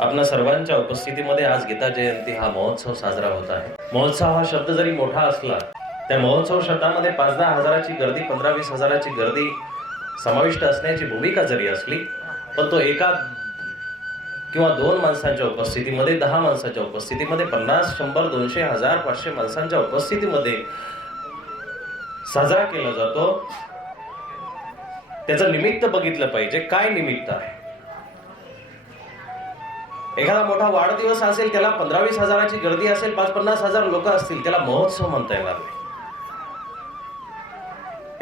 आपल्या सर्वांच्या उपस्थितीमध्ये आज गीता जयंती हा महोत्सव साजरा होत आहे. महोत्सव हा शब्द जरी मोठा असला त्या महोत्सव शब्दामध्ये पाच दहा हजाराची गर्दी पंधरा वीस हजाराची गर्दी समाविष्ट असण्याची भूमिका जरी असली पण तो एका किंवा दोन माणसांच्या उपस्थितीमध्ये दहा माणसांच्या उपस्थितीमध्ये पन्नास शंभर दोनशे हजार पाचशे माणसांच्या उपस्थितीमध्ये साजरा केला जातो. त्याचं निमित्त बघितलं पाहिजे. काय निमित्त आहे? एखादा मोठा वाढदिवस असेल त्याला पंधरा वीस हजाराची गर्दी असेल पाच पन्नास हजार लोक असतील त्याला महोत्सव म्हणता येणार नाही.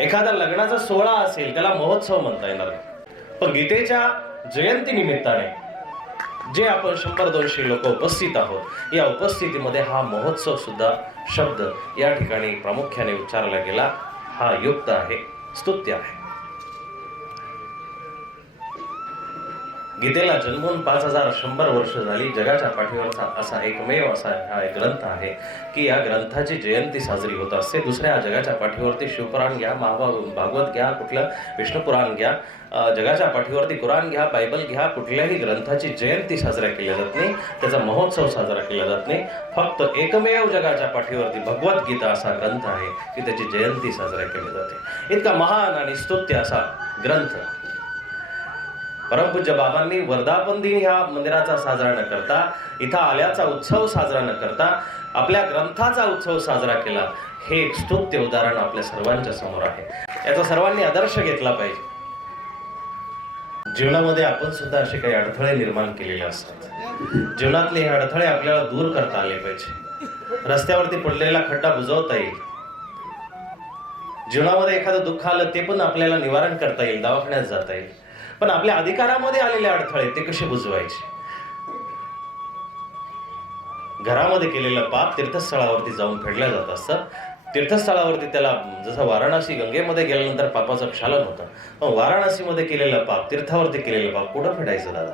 एखादा लग्नाचा सोहळा असेल त्याला महोत्सव म्हणता येणार नाही. पण गीतेच्या जयंती निमित्ताने जे आपण शंभर दोनशे लोक उपस्थित आहोत या उपस्थितीमध्ये हा महोत्सव सुद्धा शब्द या ठिकाणी प्रामुख्याने उच्चारला गेला. हा युक्त आहे स्तुत्य आहे. गीतेला जन्मून पाच हजार शंभर वर्ष झाली. जगाच्या पाठीवरचा असा एकमेव असा हा एक ग्रंथ आहे की या ग्रंथाची जयंती साजरी होत असते. दुसऱ्या जगाच्या पाठीवरती शिवपुराण घ्या महाभा भागवत घ्या कुठलं? विष्णुपुराण घ्या. जगाच्या पाठीवरती कुराण घ्या बायबल घ्या कुठल्याही ग्रंथाची जयंती साजरा केल्या जात नाही. त्याचा महोत्सव साजरा केला जात नाही. फक्त एकमेव जगाच्या पाठीवरती भगवद्गीता असा ग्रंथ आहे की त्याची जयंती साजरा केली जाते. इतका महान आणि स्तुत्य असा ग्रंथ परमपूज्य बाबांनी वर्धापन दिन ह्या मंदिराचा साजरा न करता इथं आल्याचा उत्सव साजरा न करता आपल्या ग्रंथाचा उत्सव साजरा केला. हे एक स्तुत्य उदाहरण आपल्या सर्वांच्या समोर आहे. याचा सर्वांनी आदर्श घेतला पाहिजे. जीवनामध्ये आपण सुद्धा असे काही अडथळे निर्माण केलेले असतात. जीवनातले हे अडथळे आपल्याला दूर करता आले पाहिजे. रस्त्यावरती पडलेला खड्डा बुजवता येईल. जीवनामध्ये एखादं दुःख आलं ते पण आपल्याला निवारण करता येईल दवाखान्यात जाता येईल. पण आपल्या अधिकारामध्ये आलेले अडथळे ते कसे बुजवायचे? घरामध्ये केलेलं पाप तीर्थस्थळावरती जाऊन फेडलं जात असतं. तीर्थस्थळावरती त्याला जसं वाराणसी गंगेमध्ये गेल्यानंतर पापाचं क्षालन होतं पण वाराणसीमध्ये केलेलं पाप तीर्थावरती केलेलं पाप कुठं फेडायचं दादा?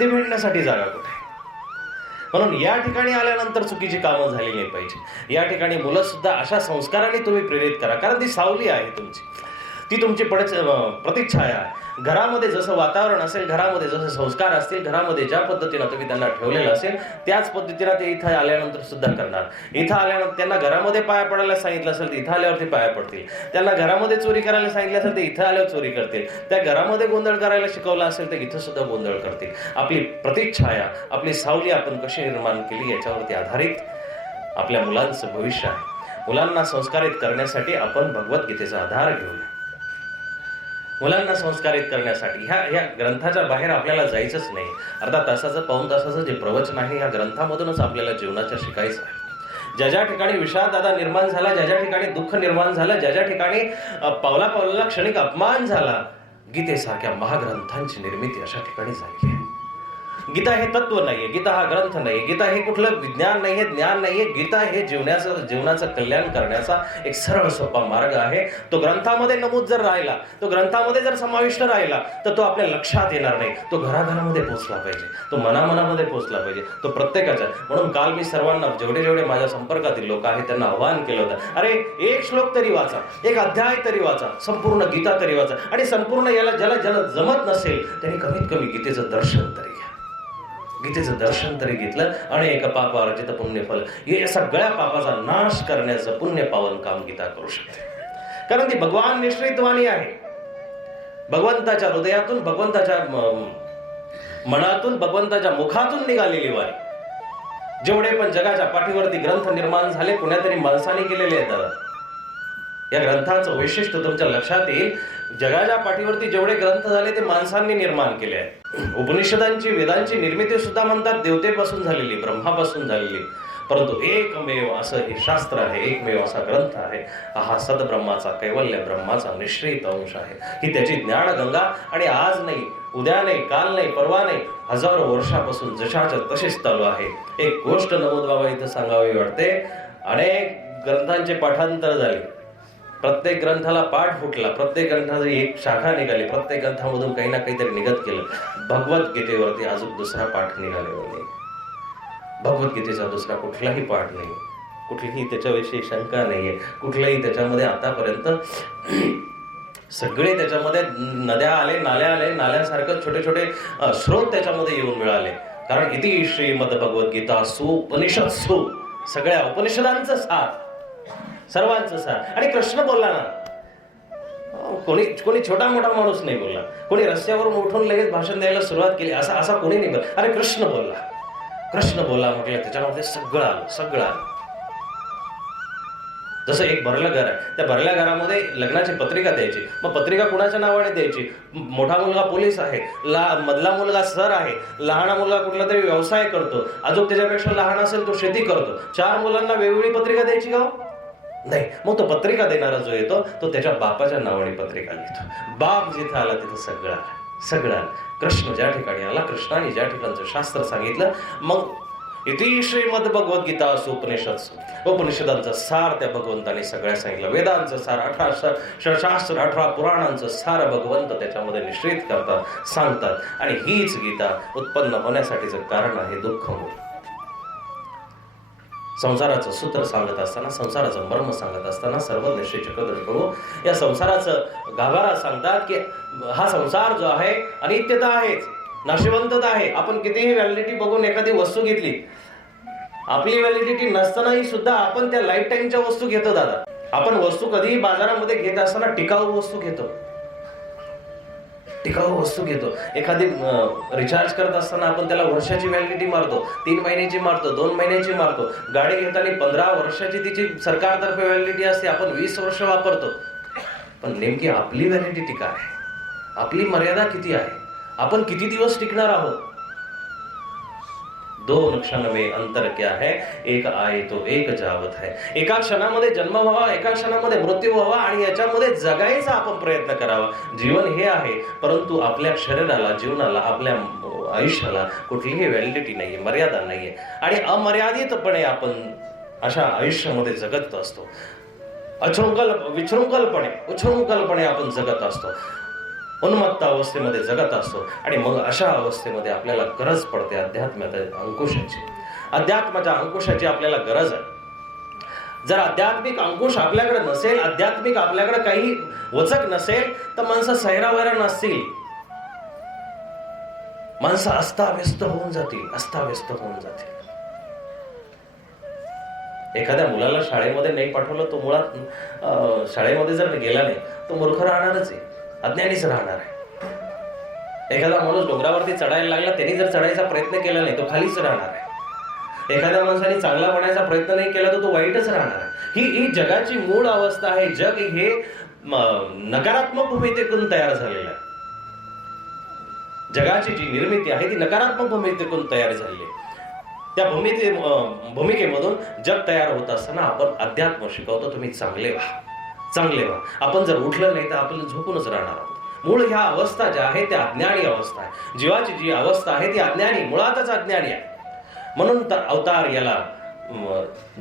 ते फेडण्यासाठी जागा कुठे? म्हणून या ठिकाणी आल्यानंतर चुकीची कामं झाली नाही पाहिजे. या ठिकाणी मुलं सुद्धा अशा संस्काराने तुम्ही प्रेरित करा कारण ती सावली आहे तुमची. ती तुमची पडच प्रतिच्छाया आहे. घरामध्ये जसं वातावरण असेल घरामध्ये जसं संस्कार असतील घरामध्ये ज्या पद्धतीनं तुम्ही त्यांना ठेवलेलं असेल त्याच पद्धतीनं ते इथं आल्यानंतर सुद्धा करणार. इथं आल्यानंतर त्यांना घरामध्ये पाया पडायला सांगितलं असेल तर इथं आल्यावरती पाया पडतील. त्यांना घरामध्ये चोरी करायला सांगितलं असेल तर इथं आल्यावर चोरी करतील. त्या घरामध्ये गोंधळ करायला शिकवलं असेल तर इथं सुद्धा गोंधळ करतील. आपली प्रतिच्छाया आपली सावली आपण कशी निर्माण केली याच्यावरती आधारित आपल्या मुलांचं भविष्य आहे. मुलांना संस्कारित करण्यासाठी आपण भगवद्गीतेचा आधार घेऊया मुलांना संस्कारित करण्यासाठी. ह्या ह्या ग्रंथाच्या बाहेर आपल्याला जायचंच नाही. अर्धा तासाचं पाऊन तासाचं जे प्रवचन आहे ह्या ग्रंथामधूनच आपल्याला जीवनाच्या शिकायचं आहे. ज्या ज्या ठिकाणी विषाद दादा निर्माण झाला ज्या ज्या ठिकाणी दुःख निर्माण झालं ज्या ज्या ठिकाणी पावला पावलाला क्षणिक अपमान झाला गीतेसारख्या महाग्रंथांची निर्मिती अशा ठिकाणी झाली आहे. गीता हे तत्व नाहीये गीता हा ग्रंथ नाही गीता हे कुठलं विज्ञान नाहीये ज्ञान नाहीये. गीता हे जीवनाचं जीवनाचं कल्याण करण्याचा एक सरळ सोपा मार्ग आहे. तो ग्रंथामध्ये नमूद जर राहिला तो ग्रंथामध्ये जर समाविष्ट राहिला तर तो आपल्या लक्षात येणार नाही. तो घराघरामध्ये पोहोचला पाहिजे तो मनामनामध्ये पोहोचला पाहिजे तो प्रत्येकाच्या. म्हणून काल मी सर्वांना जेवढे जेवढे माझ्या संपर्कातील लोक आहेत त्यांना आवाहन केलं होतं. अरे एक श्लोक तरी वाचा एक अध्याय तरी वाचा संपूर्ण गीता तरी वाचा. आणि संपूर्ण याला ज्याला ज्याला जमत नसेल त्याने कमीत कमी गीतेचं दर्शन तरी घ्या. गीतेचं दर्शन तरी घेतलं आणि एका पापा पुण्य पुण्यफल या सगळ्या पापाचा नाश करण्याचं पुण्य पावन काम गीता करू शकते. कारण ती भगवान निश्चितवाणी आहे. भगवंताच्या हृदयातून भगवंताच्या मनातून भगवंताच्या मुखातून निघालेली वाणी. जेवढे पण जगाच्या पाठीवरती ग्रंथ निर्माण झाले कुण्यातरी माणसाने केलेले आहेत. दादा. या ग्रंथाचं वैशिष्ट्य तुमच्या लक्षात येईल. जगाच्या पाठीवरती जेवढे ग्रंथ झाले ते माणसांनी निर्माण केले आहेत. उपनिषदांची वेदांची निर्मिती सुद्धा म्हणतात देवतेपासून झालेली ब्रह्मापासून झालेली. परंतु एकमेव असं हे शास्त्र आहे एकमेव असा ग्रंथ आहे हा सदब्रह्माचा कैवल्य ब्रह्माचा निश्चित अंश आहे. ही त्याची ज्ञानगंगा आणि आज नाही उद्या नाही काल नाही परवा नाही हजारो वर्षापासून जशाच्या तसेच चालू आहे. एक गोष्ट नमोद बाबा इथं सांगावी वाटते अनेक ग्रंथांचे पाठांतर झाले. प्रत्येक ग्रंथाला पाठ फुटला प्रत्येक ग्रंथाची एक शाखा निघाली प्रत्येक ग्रंथामधून काही ना काहीतरी निघत गेलं. भगवद्गीतेवरती अजून दुसरा पाठ निघालेला नाही. भगवद्गीतेचा दुसरा कुठलाही पाठ नाही. कुठलीही त्याच्याविषयी शंका नाही आहे कुठल्याही त्याच्यामध्ये आतापर्यंत सगळे त्याच्यामध्ये नद्या आले नाल्या आले नाल्यासारखं छोटे छोटे स्रोत त्याच्यामध्ये येऊन मिळाले. कारण इति श्रीमद भगवद्गीता सुपनिषद सु सगळ्या उपनिषदांचं साथ. सर्वांचं सार. आणि कृष्ण बोलला ना कोणी कोणी छोटा मोठा माणूस नाही बोलला. कोणी रस्त्यावरून उठून लगेच भाषण द्यायला सुरुवात केली असा असा कोणी नाही बोलला. अरे कृष्ण बोलला. कृष्ण बोलला म्हटलं त्याच्यामध्ये सगळं आलं सगळं आलं. जसं एक भरलं घर आहे. त्या भरल्या घरामध्ये लग्नाची पत्रिका द्यायची. मग पत्रिका कुणाच्या नावाने द्यायची? मोठा मुलगा पोलीस आहे. ला मधला मुलगा सर आहे. लहान मुलगा कुठला तरी व्यवसाय करतो. अजून त्याच्यापेक्षा लहान असेल तो शेती करतो. चार मुलांना वेगवेगळी पत्रिका द्यायची का हो? नाही मग तो पत्रिका देणारा जो येतो तो त्याच्या बापाच्या नावाने पत्रिका लिहितो. बाप जिथं आला तिथं सगळा सगळा कृष्ण ज्या ठिकाणी आला कृष्णाने ज्या ठिकाणचं शास्त्र सांगितलं मग इथे श्रीमद भगवद्गीता उपनिषद उपनिषदांचं सार त्या भगवंताने सगळ्या सांगितलं. वेदांचं सार अठरा श- श- शास्त्र अठरा पुराणांचं सार भगवंत त्याच्यामध्ये निश्चित करतात सांगतात. आणि हीच गीता उत्पन्न होण्यासाठीचं कारण आहे दुःख मूळ संसाराचं सूत्र सांगत असताना संसाराचं मर्म सांगत असताना सर्व निश्चित चक्रधर प्रभू या संसाराचं गाभारा सांगतात की हा संसार जो आहे अनित्यता आहेच नाशिवंतता आहे. आपण कितीही व्हॅलिडिटी बघून एखादी वस्तू घेतली आपली व्हॅलिडिटी नसतानाही सुद्धा आपण त्या लाईफ टाईमच्या वस्तू घेतो दादा. आपण वस्तू कधीही बाजारामध्ये घेत असताना टिकाऊ वस्तू घेतो. टिकाऊ वस्तू घेतो. एखादी रिचार्ज करत असताना आपण त्याला वर्षाची व्हॅलिडिटी मारतो तीन महिन्याची मारतो दोन महिन्याची मारतो. गाडी घेताना पंधरा वर्षाची तिची सरकारतर्फे व्हॅलिडिटी असते आपण वीस वर्ष वापरतो. पण नेमकी आपली व्हॅलिडिटी काय? आहे आपली मर्यादा किती आहे? आपण किती दिवस टिकणार आहोत? दोन क्षण में अंतर क्या है? एक आय तो एक जावत है। एका क्षणामध्ये जन्म व्हावा एका क्षणामध्ये मृत्यू व्हावा आणि याच्यामध्ये जगायचा आपण प्रयत्न करावा. जीवन हे आहे परंतु आपल्या शरीराला जीवनाला आपल्या आयुष्याला कुठलीही व्हॅलिडिटी नाहीये मर्यादा नाहीये. आणि अमर्यादितपणे आपण अशा आयुष्यामध्ये जगत असतो. अशृंखल विशृंखलपणे उच्छृंखलपणे आपण जगत असतो. उन्मत्त अवस्थेमध्ये जगत असतो आणि मग अशा अवस्थेमध्ये आपल्याला गरज पडते अध्यात्माच्या अंकुशाची. अध्यात्माच्या अंकुशाची आपल्याला गरज आहे. जर आध्यात्मिक अंकुश आपल्याकडे नसेल आध्यात्मिक आपल्याकडे काही वचक नसेल तर माणसं सैरावैरा नसतील. माणसं अस्ताव्यस्त होऊन जातील अस्ताव्यस्त होऊन जातील. एखाद्या मुलाला शाळेमध्ये नाही पाठवलं तो मुळात शाळेमध्ये जर गेला नाही तो मूर्ख राहणारच आहे. अज्ञानीच राहणार आहे. एखादा माणूस डोंगरावरती चढायला लागला त्यांनी जर चढायचा प्रयत्न केला नाही तो खालीच राहणार आहे. एखाद्या माणसाने चांगला बनायचा प्रयत्न नाही केला तर तो वाईटच राहणार आहे. ही ही जगाची मूळ अवस्था आहे. जग हे नकारात्मक भूमितेतून तयार झालेलं आहे. जगाची जी निर्मिती आहे ती नकारात्मक भूमिकेतून तयार झालेली आहे. त्या भूमिके भूमिकेमधून जग तयार होत असताना आपण अध्यात्म शिकवतो तुम्ही चांगले व्हा. चांगले व्हा. आपण जर उठलं नाही तर आपण झोपूनच राहणार आहोत. मूळ ह्या अवस्था ज्या आहेत त्या अज्ञानी अवस्था आहे. जीवाची जी अवस्था आहे ती अज्ञानी मुळातच अज्ञानी आहे. म्हणून तर अवतार याला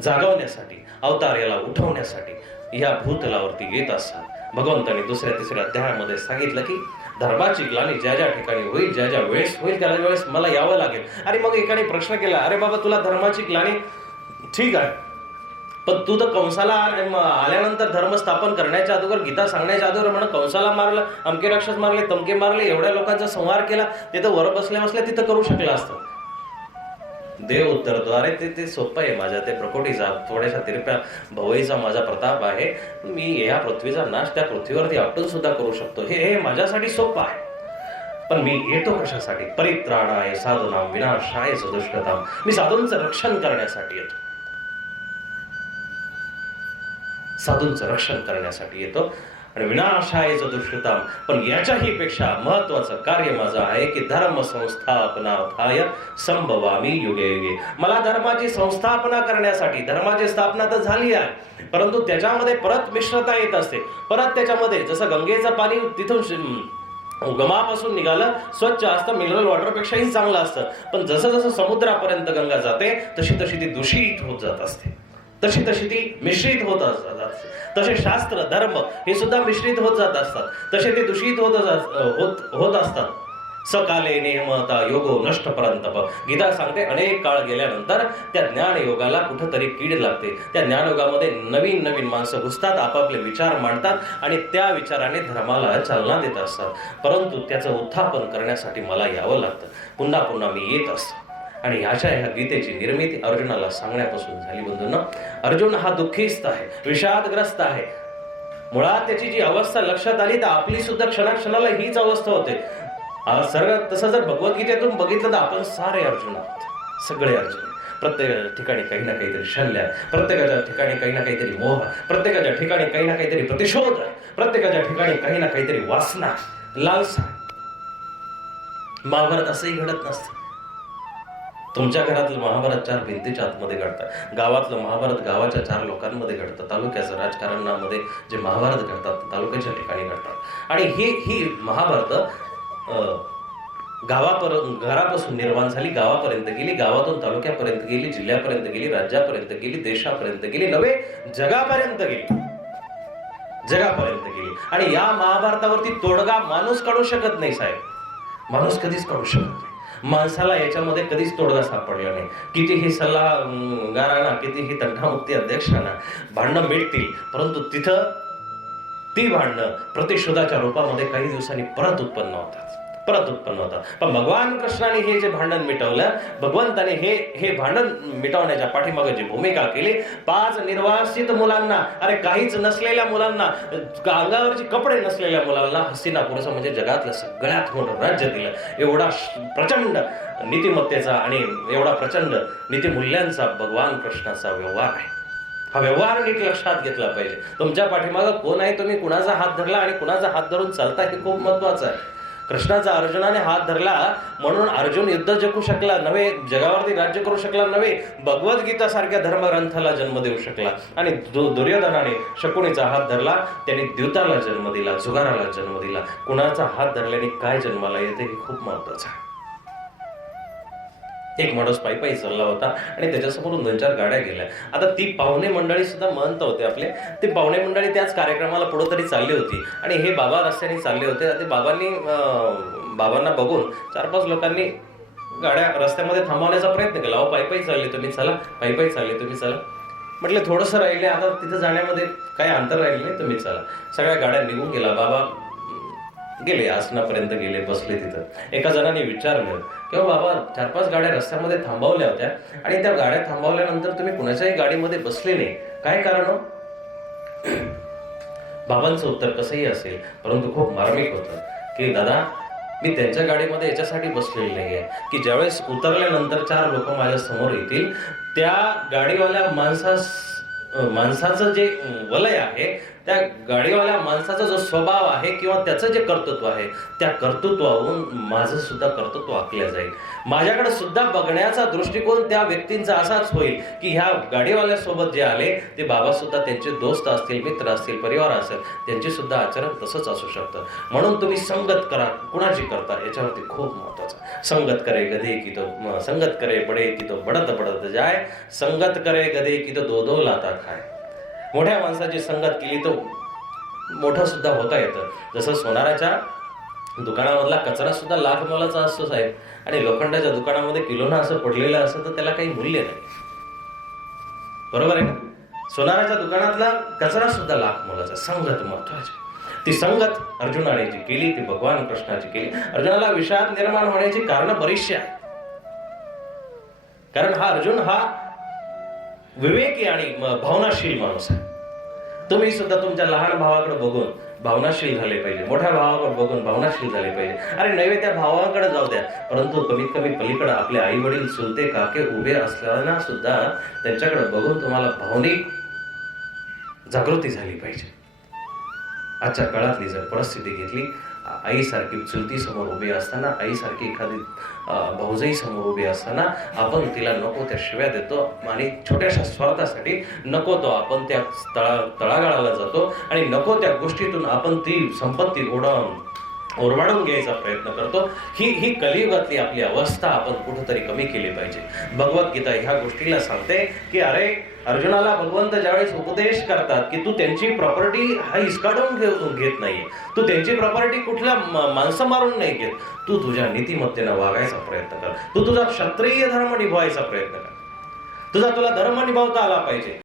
जागवण्यासाठी अवतार याला उठवण्यासाठी या भूतलावरती येत असतात. भगवंतांनी दुसऱ्या तिसऱ्या अध्यायामध्ये सांगितलं की धर्माची ग्लानी ज्या ज्या ठिकाणी होईल ज्या ज्या वेळेस होईल त्या वेळेस मला यावं लागेल. आणि मग एकाने प्रश्न केला अरे बाबा तुला धर्माची ग्लानी ठीक आहे. पण तू तर कंसाला आल्यानंतर धर्म स्थापन करण्याच्या अगोदर गीता सांगण्याच्या अगोदर म्हण कंसाला मारलं अमके राक्षस मारले तमके मारले एवढ्या लोकांचा संहार केला तिथं वर बसल्या बसल्या तिथं करू शकलं असतं. देव उत्तरतो अरे ते ते सोपं आहे माझ्या ते प्रकोटीचा थोड्याशा तिरप्या भवईचा माझा प्रताप आहे. मी या पृथ्वीचा नाश त्या पृथ्वीवरती आपटून सुद्धा करू शकतो. हे हे माझ्यासाठी सोपं आहे. पण मी येतो कशासाठी? परित्राणाय साधुनाम विनाशाय सदुष्टताम मी साधूंचं रक्षण करण्यासाठी येतो. साधूंचं रक्षण करण्यासाठी येतो. आणि विनाशाय दुष्कृताम पण याच्याही पेक्षा महत्वाचं कार्य माझं आहे की धर्म संस्थापनार्थाय संभवामी युगे युगे. मला धर्माची संस्थापना करण्यासाठी धर्माची स्थापना तर झाली आहे परंतु त्याच्यामध्ये परत मिश्रता येत असते. परत त्याच्यामध्ये जसं गंगेचं पाणी तिथून उगमापासून निघालं स्वच्छ असतं मिनरल वॉटरपेक्षाही चांगलं असतं. पण जसं जसं समुद्रापर्यंत गंगा जाते तशी तशी ती दूषित होत जात असते. तशी तशी ती मिश्रित होत असतात. तसे शास्त्र धर्म हे सुद्धा मिश्रित होत जात असतात. तसे ते दूषित होत होत होत असतात. सकाले नेहमता योगो नष्ट परंतप. गीता सांगते अनेक काळ गेल्यानंतर त्या ज्ञान योगाला कुठंतरी कीड लागते. त्या ज्ञानयोगामध्ये नवीन नवीन माणसं घुसतात आपापले विचार मांडतात आणि त्या विचाराने धर्माला चालना देत असतात. परंतु त्याचं उत्थापन करण्यासाठी मला यावं लागतं. पुन्हा पुन्हा मी येत असतो. आणि अशा ह्या गीतेची निर्मिती अर्जुनाला सांगण्यापासून झाली बंधूंनो. अर्जुन हा दुःखीस्त आहे विषादग्रस्त आहे. मुळात त्याची जी अवस्था लक्षात आली तर आपली सुद्धा क्षणाक्षणाला हीच अवस्था होते. आ, सर्व तसं जर भगवद्गीतेतून बघितलं तर आपण सारे अर्जुन आहोत. सगळे अर्जुन. प्रत्येक ठिकाणी काही ना काहीतरी शल्य प्रत्येकाच्या ठिकाणी काही ना काहीतरी मोह प्रत्येकाच्या ठिकाणी काही ना काहीतरी प्रतिशोध प्रत्येकाच्या ठिकाणी काही ना काहीतरी वासना लालसा आहे. महाभारत असंही घडत नसतं. तुमच्या घरातलं महाभारत चार भिंतीच्या आतमध्ये घडतं गावातलं महाभारत गावाच्या चार लोकांमध्ये घडतं. तालुक्याचं राजकारणामध्ये जे महाभारत घडतात तालुक्याच्या ठिकाणी घडतात. आणि ही ही महाभारत गावापर गावापर्यंत घरापासून निर्माण झाली गावापर्यंत गेली गावातून तालुक्यापर्यंत गेली जिल्ह्यापर्यंत गेली राज्यापर्यंत गेली देशापर्यंत गेली नव्हे जगापर्यंत गेली. जगापर्यंत गेली. आणि या महाभारतावरती तोडगा माणूस काढू शकत नाही साहेब. माणूस कधीच काढू शकत नाही. माणसाला याच्यामध्ये कधीच तोडगा सापडला नाही. कितीही सल्लागारांना कितीही तंटामुक्ती अध्यक्षांना भांडणं मिळतील परंतु तिथं ती भांडणं प्रतिशोधाच्या रूपामध्ये काही दिवसांनी परत उत्पन्न होतात. परत उत्पन्न होतात पण भगवान कृष्णाने हे जे भांडण मिटवलं भगवंताने हे हे भांडण मिटवण्याच्या पाठीमागे जी भूमिका केली पाच निर्वासित मुलांना अरे काहीच नसलेल्या मुलांना अंगावरचे कपडे नसलेल्या मुलांना हस्तिनापुरचं म्हणजे जगातलं सगळ्यात मोठं राज्य दिलं. एवढा प्रचंड नीतिमत्तेचा आणि एवढा प्रचंड नीतिमूल्यांचा भगवान कृष्णाचा व्यवहार आहे. हा व्यवहार नीट लक्षात घेतला पाहिजे. तुमच्या पाठीमागं कोण आहे तुम्ही कुणाचा हात धरला आणि कुणाचा हात धरून चालता हे खूप महत्वाचं आहे. कृष्णाचा अर्जुनाने हात धरला. म्हणून अर्जुन युद्ध जगू शकला नव्हे जगावरती राज्य करू शकला नव्हे भगवद्गीता सारख्या धर्मग्रंथाला जन्म देऊ शकला. आणि दु- दुर्योधनाने शकुनीचा हात धरला. त्याने द्युताला जन्म दिला जुगाराला जन्म दिला. कुणाचा हात धरल्याने काय जन्माला येते हे खूप महत्वाचं आहे. एक माणूस पायी पायी चालला होता आणि त्याच्यासमोरून दोन चार गाड्या गेल्या. आता ती पाहुणे मंडळी सुद्धा महंत होते आपले. ती पाहुणे मंडळी त्याच कार्यक्रमाला पुढं तरी चालली होती. आणि हे बाबा रस्त्याने चालले होते. ते बाबांनी बाबांना बघून चार पाच लोकांनी गाड्या रस्त्यामध्ये थांबवण्याचा प्रयत्न केला. अहो पायी पायी चालले तुम्ही चला. पायी पायी चालले तुम्ही चला. म्हटलं थोडंसं राहिले. आता तिथं जाण्यामध्ये काही अंतर राहिले नाही. तुम्ही चला. सगळ्या गाड्या निघून गेला. बाबा गेले आसनापर्यंत गेले बसले तिथं. एका जणाने विचारलं किंवा बाबा चार पाच गाड्या रस्त्यामध्ये थांबवल्या होत्या आणि त्या गाड्या थांबवल्यानंतर तुम्ही कुणाच्याही गाडीमध्ये बसले नाही. काय कारण हो? बाबांचं उत्तर कसंही असेल परंतु खूप मार्मिक होतं की दादा मी त्यांच्या गाडीमध्ये याच्यासाठी बसलेली नाही आहे की ज्यावेळेस उतरल्यानंतर चार लोक माझ्यासमोर येतील त्या गाडीवाल्या माणसास माणसाचं जे वलय आहे त्या गाडीवाल्या माणसाचा जो स्वभाव आहे किंवा त्याचं जे कर्तृत्व आहे त्या कर्तृत्वाहून माझं सुद्धा कर्तृत्व आखलं जाईल. माझ्याकडे सुद्धा बघण्याचा दृष्टिकोन त्या व्यक्तींचा असाच होईल की ह्या गाडीवाल्यासोबत जे आले ते बाबा सुद्धा त्यांचे दोस्त असतील मित्र असतील परिवार असेल त्यांचे सुद्धा आचरण तसंच असू शकतं. म्हणून तुम्ही संगत करा कुणाची करता याच्यावरती खूप महत्वाचं संगत करे गधे की तो संगत करे बडे की तो बडत बडत जाय संगत करे गधे की तो दो दो लाता खाय. मोठ्या माणसाची संगत केली तर मोठं सुद्धा होता येतं. जसं सोनाराच्या दुकानामधला कचरा सुद्धा लाख मोलाचा असतो साहेब. आणि लोखंडाच्या दुकानामध्ये किलोना असं पडलेलं असं तर त्याला काही मूल्य नाही. बरोबर आहे ना? सोनाराच्या दुकानातला कचरा सुद्धा लाख मोलाचा संगत महत्वाची. ती संगत अर्जुनाने जी केली ती भगवान कृष्णाची केली. अर्जुनाला विषाद निर्माण होण्याची कारण बरीचशी आहे कारण हा अर्जुन हा विवेकी आणि भावनाशील माणूस आहे. तुम्ही सुद्धा तुमच्या लहान भावाकडे बघून भावनाशील झाले पाहिजे. मोठ्या भावाकडे बघून भावनाशील झाले पाहिजे. अरे नव्हे त्या भावाकडे जाऊ द्या. परंतु कमीत कमी पलीकडे आपले आई वडील चुलते काके उभे असल्याना सुद्धा त्यांच्याकडे बघून तुम्हाला भावनिक जागृती झाली पाहिजे. आजच्या काळातली जर परिस्थिती घेतली आईसारखी चुलतीसमोर उभी असताना आईसारखी एखादी भाऊजाईसमोर समोर उभी असताना आपण तिला नको त्या शिव्या देतो आणि छोट्याशा स्वार्थासाठी नको तो आपण त्या तळा तळागाळाला जातो आणि नको त्या गोष्टीतून आपण ती संपत्ती ओढावून ओरबाडून घ्यायचा प्रयत्न करतो. ही ही कलियुगातली आपली अवस्था आपण कुठंतरी कमी केली पाहिजे. भगवद्गीता ह्या गोष्टीला सांगते की अरे अर्जुनाला भगवंत ज्यावेळेस उपदेश करतात की तू त्यांची प्रॉपर्टी हा हिसकाडून घेऊन घेत नाहीये. तू त्यांची प्रॉपर्टी कुठल्या माणसं मारून नाही घेत. तू तुझ्या नीतिमत्तेनं वागायचा प्रयत्न कर. तू तुझा क्षत्रिय धर्म निभवायचा प्रयत्न कर. तुझा तुला धर्म निभावता आला पाहिजे.